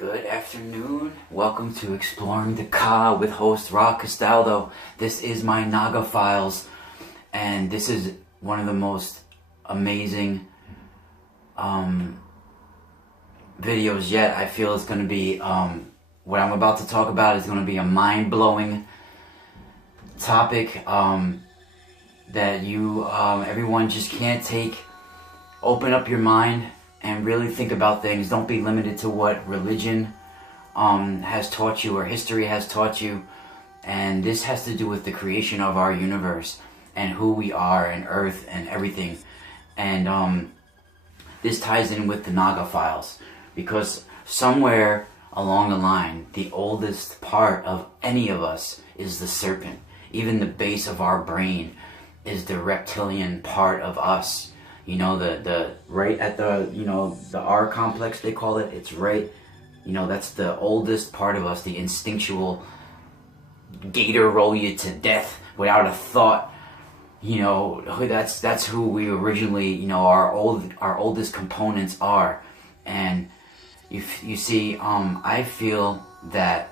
Good afternoon. Welcome to Exploring the Ka with host Ra Castaldo. This is my Naga files, and this is one of the most amazing videos yet. I feel it's going to be, what I'm about to talk about is going to be a mind-blowing topic that everyone just can't take. Open up your mind and really think about things. Don't be limited to what religion has taught you or history has taught you. And this has to do with the creation of our universe and who we are and Earth and everything. And this ties in with the Naga files, because somewhere along the line, the oldest part of any of us is the serpent. Even the base of our brain is the reptilian part of us. You know, the right at the, the R complex, they call it. It's right, that's the oldest part of us, the instinctual gator roll you to death without a thought. That's who we originally, our oldest components are. And you see, I feel that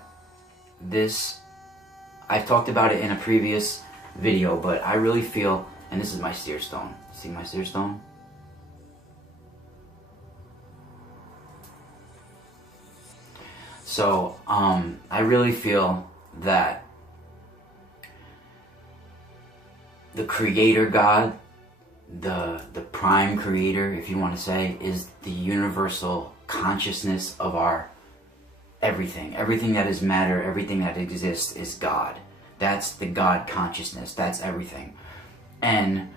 I've talked about it in a previous video, but I really feel, and this is my seer stone. See my seer stone? So, I really feel that the creator God, the prime creator, if you want to say, is the universal consciousness of our everything. Everything that is matter, everything that exists is God. That's the God consciousness. That's everything. And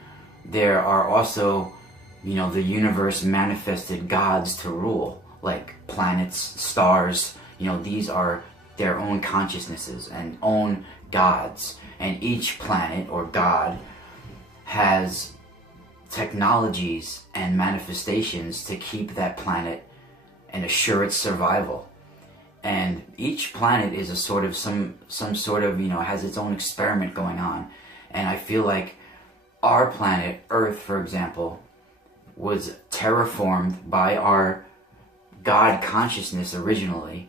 there are also, the universe manifested gods to rule, like planets, stars. These are their own consciousnesses and own gods. And each planet or god has technologies and manifestations to keep that planet and assure its survival. And each planet is a sort of some sort of, has its own experiment going on. And I feel like our planet, Earth, for example, was terraformed by our God consciousness originally.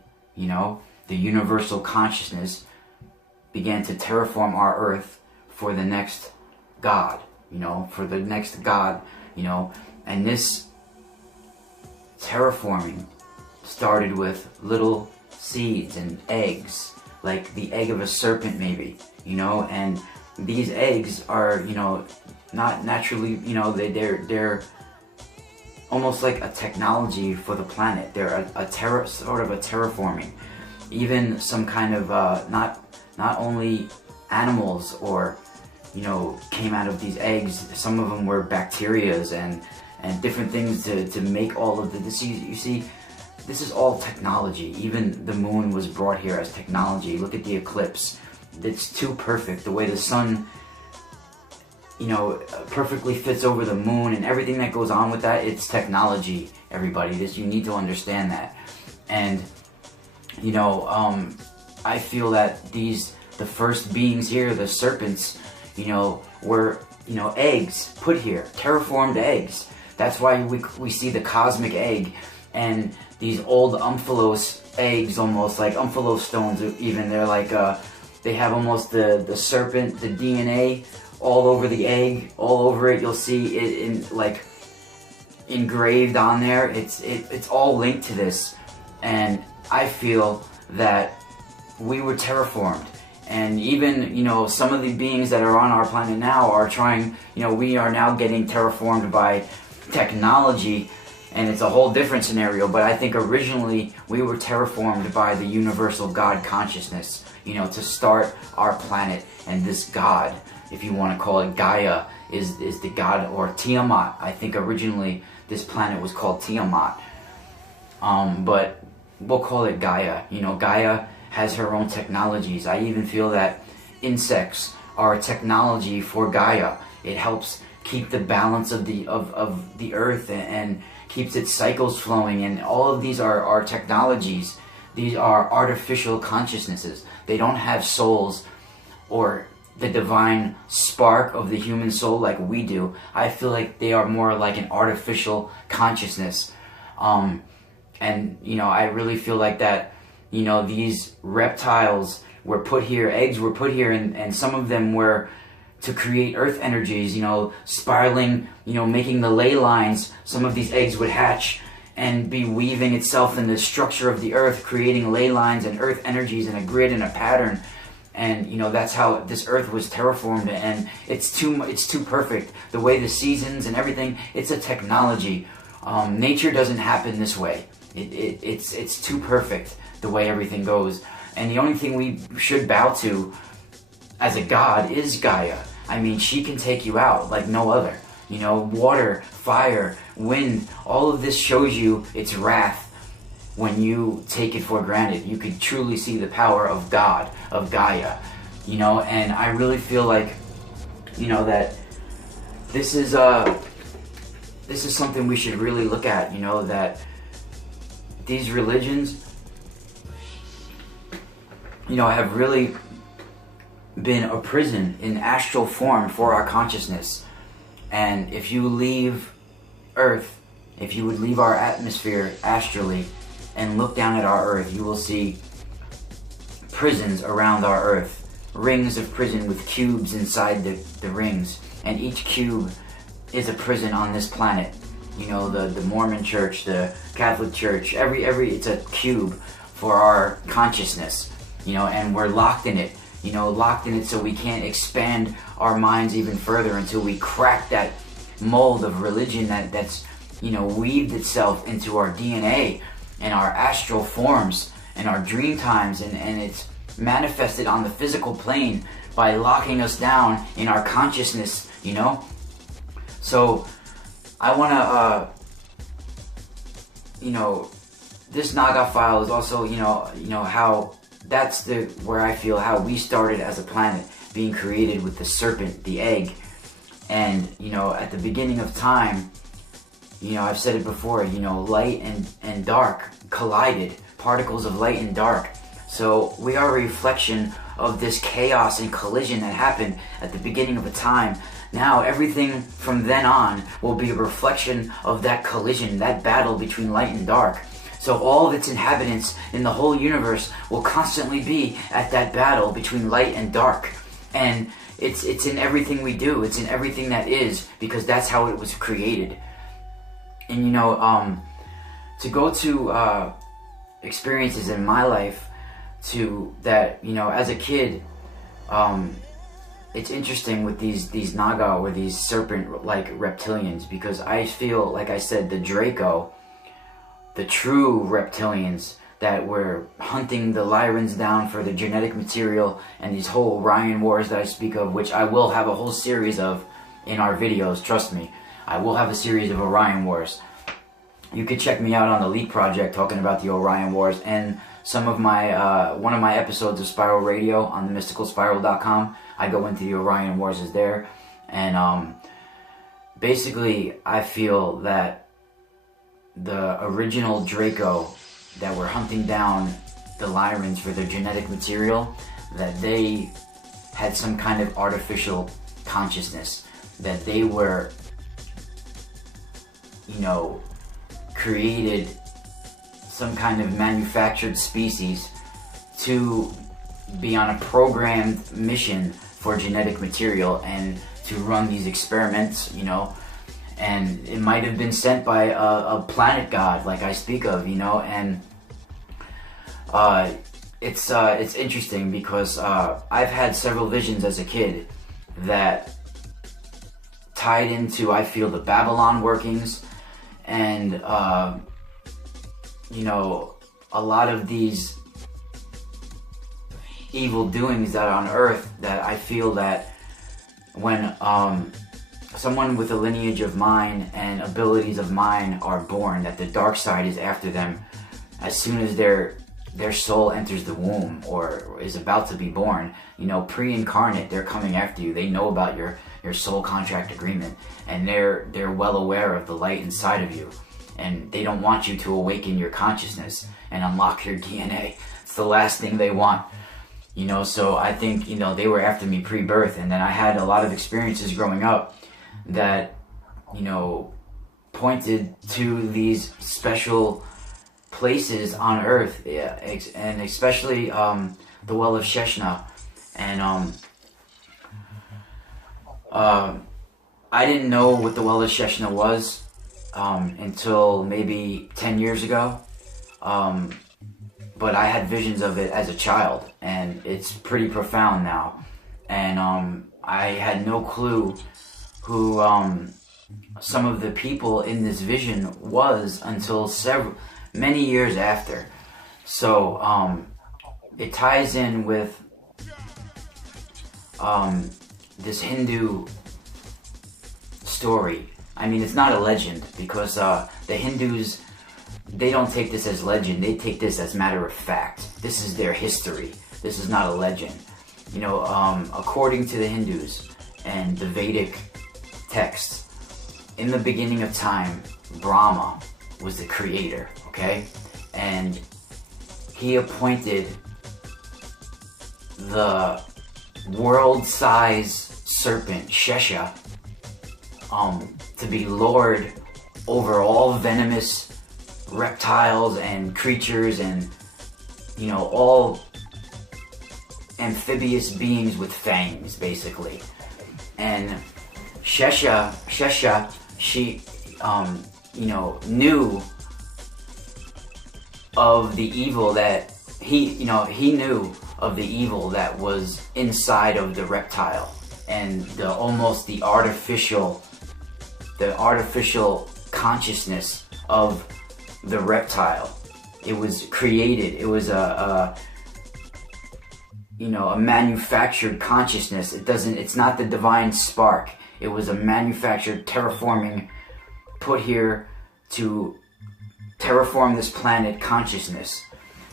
The universal consciousness began to terraform our Earth for the next God, and this terraforming started with little seeds and eggs, like the egg of a serpent maybe, and these eggs are, not naturally, they're almost like a technology for the planet. They're sort of a terraforming. Even some kind of, not only animals or, came out of these eggs, some of them were bacterias and different things to make all of this. You see, this is all technology. Even the moon was brought here as technology. Look at the eclipse. It's too perfect. The way the sun, perfectly fits over the moon and everything that goes on with that, it's technology, everybody. You need to understand that. And, I feel that the first beings here, the serpents, were, eggs put here, terraformed eggs. That's why we see the cosmic egg and these old Omphalos eggs, almost like Omphalos stones even. They're like, they have almost the serpent, the DNA all over the egg, all over it. You'll see it engraved on there. It's all linked to this. And I feel that we were terraformed. And even, some of the beings that are on our planet now are trying, we are now getting terraformed by technology, and it's a whole different scenario. But I think originally we were terraformed by the universal God consciousness, to start our planet. And this God, if you want to call it Gaia, is the god, or Tiamat. I think originally this planet was called Tiamat. But we'll call it Gaia. Gaia has her own technologies. I even feel that insects are a technology for Gaia. It helps keep the balance of the earth and keeps its cycles flowing. And all of these are technologies. These are artificial consciousnesses. They don't have souls or the divine spark of the human soul like we do. I feel like they are more like an artificial consciousness. And, you know, I really feel like that, you know, these reptiles were put here, eggs were put here, and some of them were to create earth energies, you know, spiraling, you know, making the ley lines. Some of these eggs would hatch and be weaving itself in the structure of the earth, creating ley lines and earth energies and a grid and a pattern. And, you know, that's how this earth was terraformed, and it's too perfect. The way the seasons and everything, it's a technology. Nature doesn't happen this way. It's too perfect the way everything goes. And the only thing we should bow to as a god is Gaia. I mean, she can take you out like no other. You know, water, fire, wind, all of this shows you its wrath when you take it for granted. You could truly see the power of God, of Gaia. You know, and I really feel like, you know, that this is something we should really look at, you know, that these religions, you know, have really been a prison in astral form for our consciousness. And if you leave Earth, if you would leave our atmosphere astrally and look down at our Earth, you will see prisons around our Earth, rings of prison with cubes inside the rings, and each cube is a prison on this planet. You know, the Mormon Church, the Catholic Church, every it's a cube for our consciousness, you know, and we're locked in it, you know, locked in it, so we can't expand our minds even further until we crack that mold of religion that's, you know, weaved itself into our DNA and our astral forms and our dream times, and it's manifested on the physical plane by locking us down in our consciousness, you know. So I want to, you know, this Naga file is also, you know how that's where I feel how we started as a planet, being created with the serpent, the egg. And, you know, at the beginning of time, you know, I've said it before, you know, light and dark collided, particles of light and dark. So we are a reflection of this chaos and collision that happened at the beginning of a time. Now everything from then on will be a reflection of that collision, that battle between light and dark. So all of its inhabitants in the whole universe will constantly be at that battle between light and dark. And it's in everything we do. It's in everything that is, because that's how it was created. And, you know, to go to experiences in my life to that, you know, as a kid, it's interesting with these Naga or these serpent-like reptilians, because I feel, like I said, the Draco, the true reptilians that were hunting the Lyrans down for the genetic material, and these whole Orion Wars that I speak of, which I will have a whole series of in our videos, trust me. I will have a series of Orion Wars. You could check me out on the Leak Project talking about the Orion Wars, and some of my, one of my episodes of Spiral Radio on themysticalspiral.com. I go into the Orion Wars is there. And basically I feel that the original Draco that were hunting down the Lyrans for their genetic material, that they had some kind of artificial consciousness, that they were, you know, created some kind of manufactured species to be on a programmed mission for genetic material and to run these experiments, you know. And it might have been sent by a planet god like I speak of, you know. And it's interesting because I've had several visions as a kid that tied into, I feel, the Babylon workings, and you know, a lot of these evil doings that are on Earth, that I feel that when someone with a lineage of mine and abilities of mine are born, that the dark side is after them as soon as their soul enters the womb or is about to be born. You know, pre-incarnate, they're coming after you. They know about your soul contract agreement, and they're well aware of the light inside of you, and they don't want you to awaken your consciousness and unlock your DNA. It's the last thing they want, you know. So I think, you know, they were after me pre-birth, and then I had a lot of experiences growing up that, you know, pointed to these special places on Earth, yeah, and especially the Well of Sheshna. And I didn't know what the Well of Sheshna was until maybe 10 years ago. But I had visions of it as a child, and it's pretty profound now. And I had no clue who some of the people in this vision was until many years after. So it ties in with this Hindu story. I mean, it's not a legend, because the Hindus, they don't take this as legend. They take this as matter of fact. This is their history. This is not a legend. You know, according to the Hindus and the Vedic texts, in the beginning of time, Brahma was the creator, okay? And he appointed the world-size serpent, Shesha, to be lord over all venomous reptiles and creatures and, you know, all amphibious beings with fangs, basically. And Shesha, she, you know, knew of the evil that he knew of the evil that was inside of the reptile, and the artificial consciousness of the reptile. It was created. It was a manufactured consciousness. It's not the divine spark. It was a manufactured terraforming, put here to terraform this planet consciousness.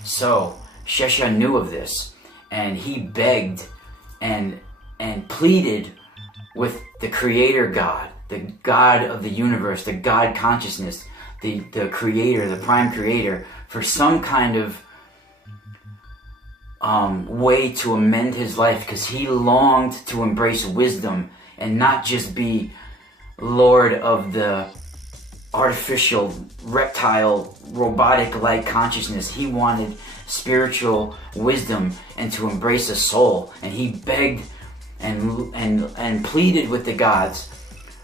So Shesha knew of this, and he begged and pleaded with the creator God, the God of the universe, the God consciousness, the creator, the prime creator, for some kind of way to amend his life, because he longed to embrace wisdom and not just be lord of the artificial, reptile, robotic-like consciousness. He wanted spiritual wisdom and to embrace a soul. And he begged and pleaded with the gods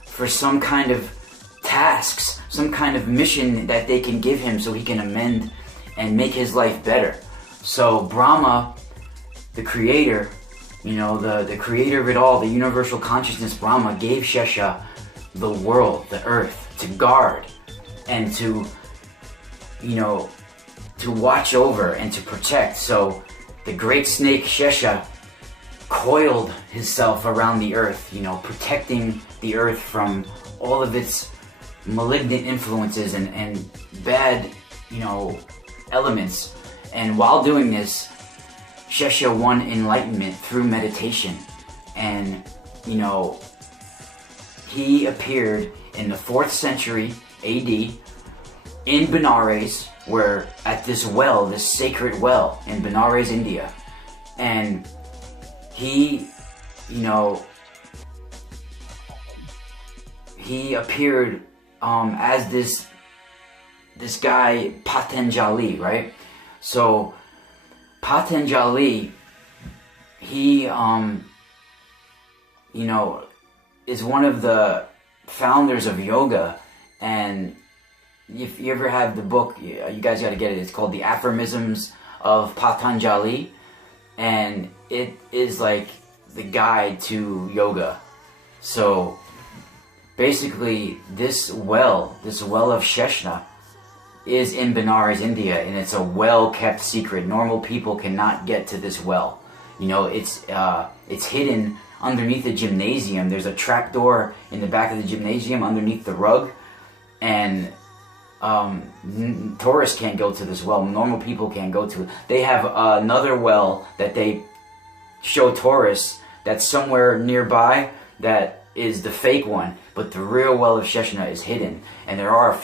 for some kind of tasks, some kind of mission that they can give him so he can amend and make his life better. So Brahma, the creator, you know, the creator of it all, the universal consciousness, Brahma, gave Shesha the world, the earth, to guard and to, you know, to watch over and to protect. So the great snake Shesha coiled himself around the earth, you know, protecting the earth from all of its malignant influences and bad, you know, elements. And while doing this, Shesha won enlightenment through meditation. And, you know, he appeared in the 4th century AD in Benares, where at this well, this sacred well in Benares, India. And he, you know, he appeared as this guy Patanjali, right? So Patanjali, he you know, is one of the founders of yoga. And if you ever have the book, you guys got to get it. It's called The Aphorisms of Patanjali, and it is like the guide to yoga. So basically, this well of Sheshna is in Benares, India, and it's a well-kept secret. Normal people cannot get to this well. You know, it's hidden underneath the gymnasium. There's a trap door in the back of the gymnasium underneath the rug, and tourists can't go to this well. Normal people can't go to it. They have another well that they show tourists that's somewhere nearby that is the fake one, but the real Well of Sheshna is hidden. And there are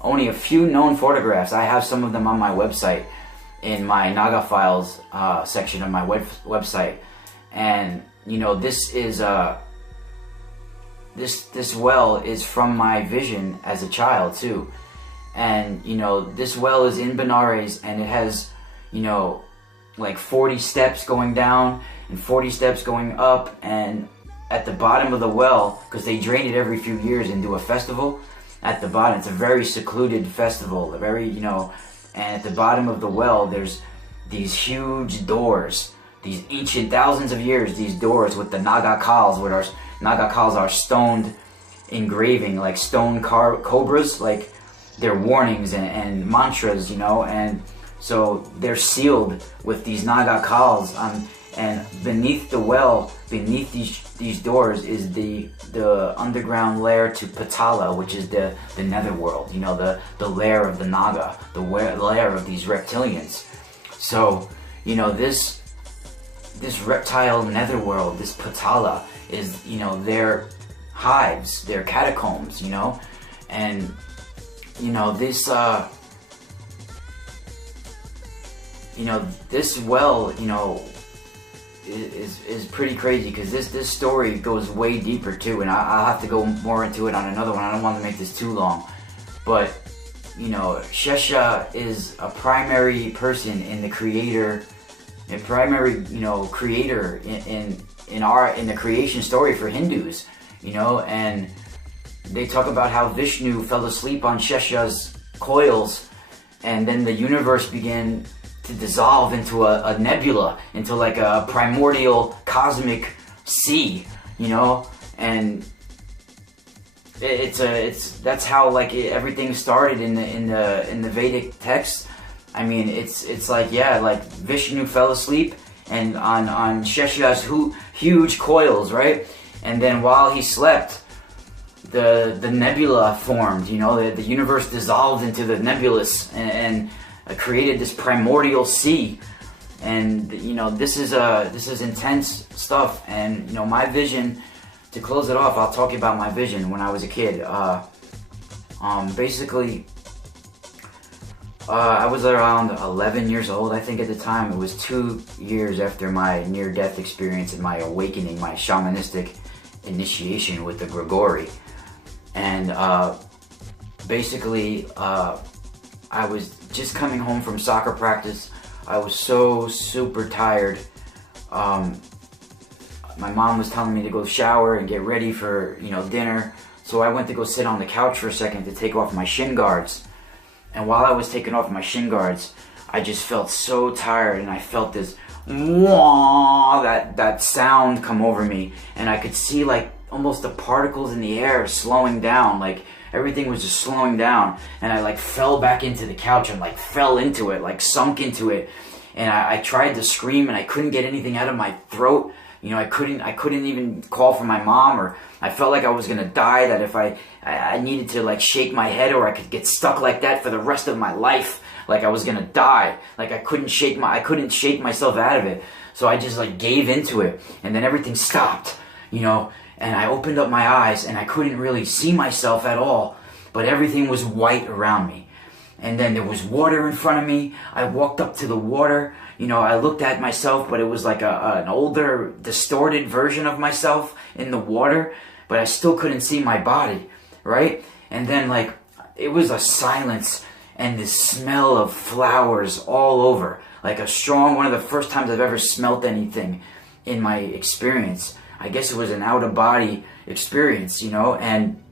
only a few known photographs. I have some of them on my website, in my Naga files section of my website. And you know, this is this well is from my vision as a child too. And, you know, this well is in Benares, and it has, you know, like 40 steps going down and 40 steps going up. And at the bottom of the well, because they drain it every few years and do a festival, at the bottom, it's a very secluded festival, a very, you know, and at the bottom of the well, there's these huge doors, these ancient, thousands of years, these doors with the Naga khals, Naga khals are stoned engraving, like stone cobras, like they're warnings and mantras, you know, and so they're sealed with these Naga khals. And beneath the well, beneath these doors, is the underground lair to Patala, which is the netherworld, you know, the lair of the Naga, the lair of these reptilians. So, you know, this reptile netherworld, this Patala, is, you know, their hives, their catacombs, you know, and, you know, this, you know, this well, you know, is pretty crazy, because this story goes way deeper too, and I'll have to go more into it on another one. I don't want to make this too long, but, you know, Shesha is a primary person in the creator, a primary, you know, creator in the creation story for Hindus, you know, and they talk about how Vishnu fell asleep on Shesha's coils, and then the universe began to dissolve into a nebula, into like a primordial cosmic sea, you know, and that's how like everything started in the Vedic texts. I mean, it's like, yeah, like Vishnu fell asleep and on Shesha's huge coils, right? And then while he slept, the nebula formed, you know, the universe dissolved into the nebulous and created this primordial sea. And, you know, this is intense stuff. And, you know, my vision, to close it off, I'll talk about my vision when I was a kid. Basically, I was around 11 years old, I think, at the time. It was 2 years after my near-death experience and my awakening, my shamanistic initiation with the Grigori. And basically, I was just coming home from soccer practice. I was so super tired. My mom was telling me to go shower and get ready for, you know, dinner. So I went to go sit on the couch for a second to take off my shin guards. And while I was taking off my shin guards, I just felt so tired, and I felt this wah, that sound come over me, and I could see like almost the particles in the air slowing down, like everything was just slowing down, and I like fell back into the couch and like fell into it, like sunk into it, and I tried to scream and I couldn't get anything out of my throat. You know, I couldn't even call for my mom, or I felt like I was gonna die, that if I needed to like shake my head, or I could get stuck like that for the rest of my life, like I was gonna die. Like I couldn't shake myself out of it. So I just like gave into it, and then everything stopped, you know, and I opened up my eyes and I couldn't really see myself at all, but everything was white around me. And then there was water in front of me. I walked up to the water. You know, I looked at myself, but it was like an older, distorted version of myself in the water, but I still couldn't see my body, right? And then, like, it was a silence and this smell of flowers all over, like a strong, one of the first times I've ever smelt anything in my experience. I guess it was an out-of-body experience, you know, and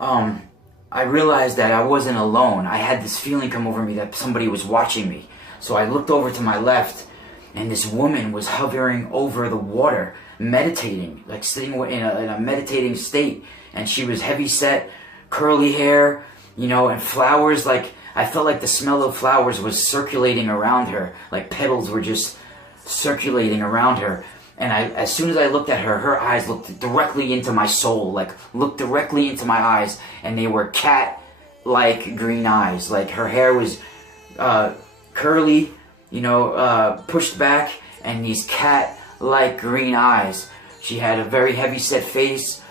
I realized that I wasn't alone. I had this feeling come over me that somebody was watching me. So I looked over to my left, and this woman was hovering over the water, meditating, like sitting in a meditating state. And she was heavy set, curly hair, you know, and flowers. Like, I felt like the smell of flowers was circulating around her, like petals were just circulating around her. And as soon as I looked at her, her eyes looked directly into my soul, like looked directly into my eyes, and they were cat-like green eyes. Like her hair was curly, you know, pushed back, and these cat-like green eyes. She had a very heavy-set face,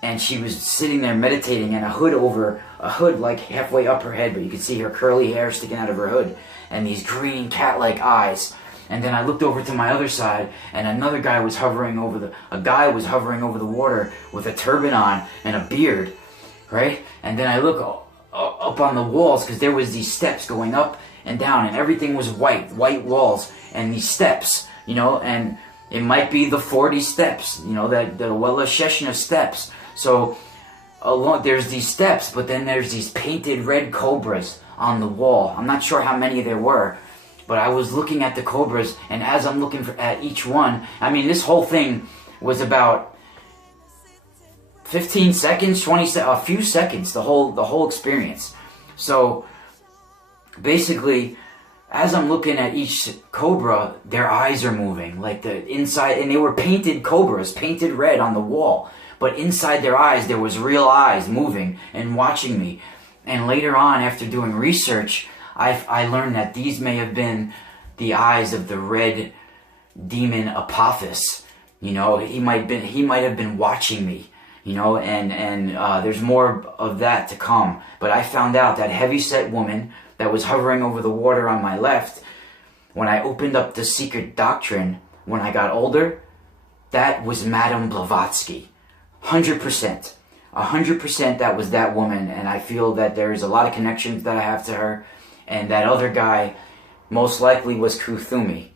and she was sitting there meditating, and a hood like halfway up her head, but you could see her curly hair sticking out of her hood, and these green cat-like eyes. And then I looked over to my other side, and another guy was hovering over the water with a turban on and a beard, right? And then I look up on the walls, because there was these steps going up and down, and everything was white walls and these steps, you know, and it might be the 40 steps, you know, that the Well of Sheshna steps. So there's these steps, but then there's these painted red cobras on the wall. I'm not sure how many there were, but I was looking at the cobras, and as I'm looking at each one, I mean, this whole thing was about 15 seconds, 20 a few seconds, the whole experience. So basically, as I'm looking at each cobra, their eyes are moving, like the inside, and they were painted cobras, painted red on the wall. But inside their eyes, there was real eyes moving and watching me. And later on, after doing research, I learned that these may have been the eyes of the red demon Apophis. You know, he might have been watching me. You know, and there's more of that to come. But I found out that heavyset woman that was hovering over the water on my left, when I opened up the secret doctrine when I got older, that was Madam Blavatsky. 100%. 100% that was that woman, and I feel that there's a lot of connections that I have to her, and that other guy most likely was Kuthumi.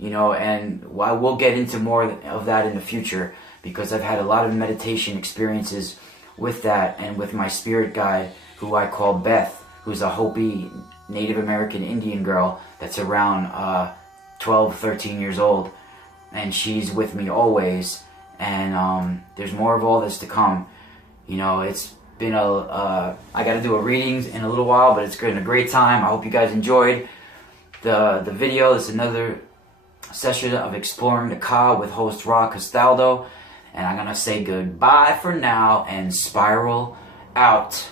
You know, and we'll get into more of that in the future, because I've had a lot of meditation experiences with that, and with my spirit guide, who I call Beth, who's a Hopi Native American Indian girl that's around 12, 13 years old, and she's with me always. And there's more of all this to come. You know, it's been I got to do a reading in a little while, but it's been a great time. I hope you guys enjoyed the video. It's another session of Exploring the Ka with host Ra Castaldo, and I'm gonna say goodbye for now and spiral out.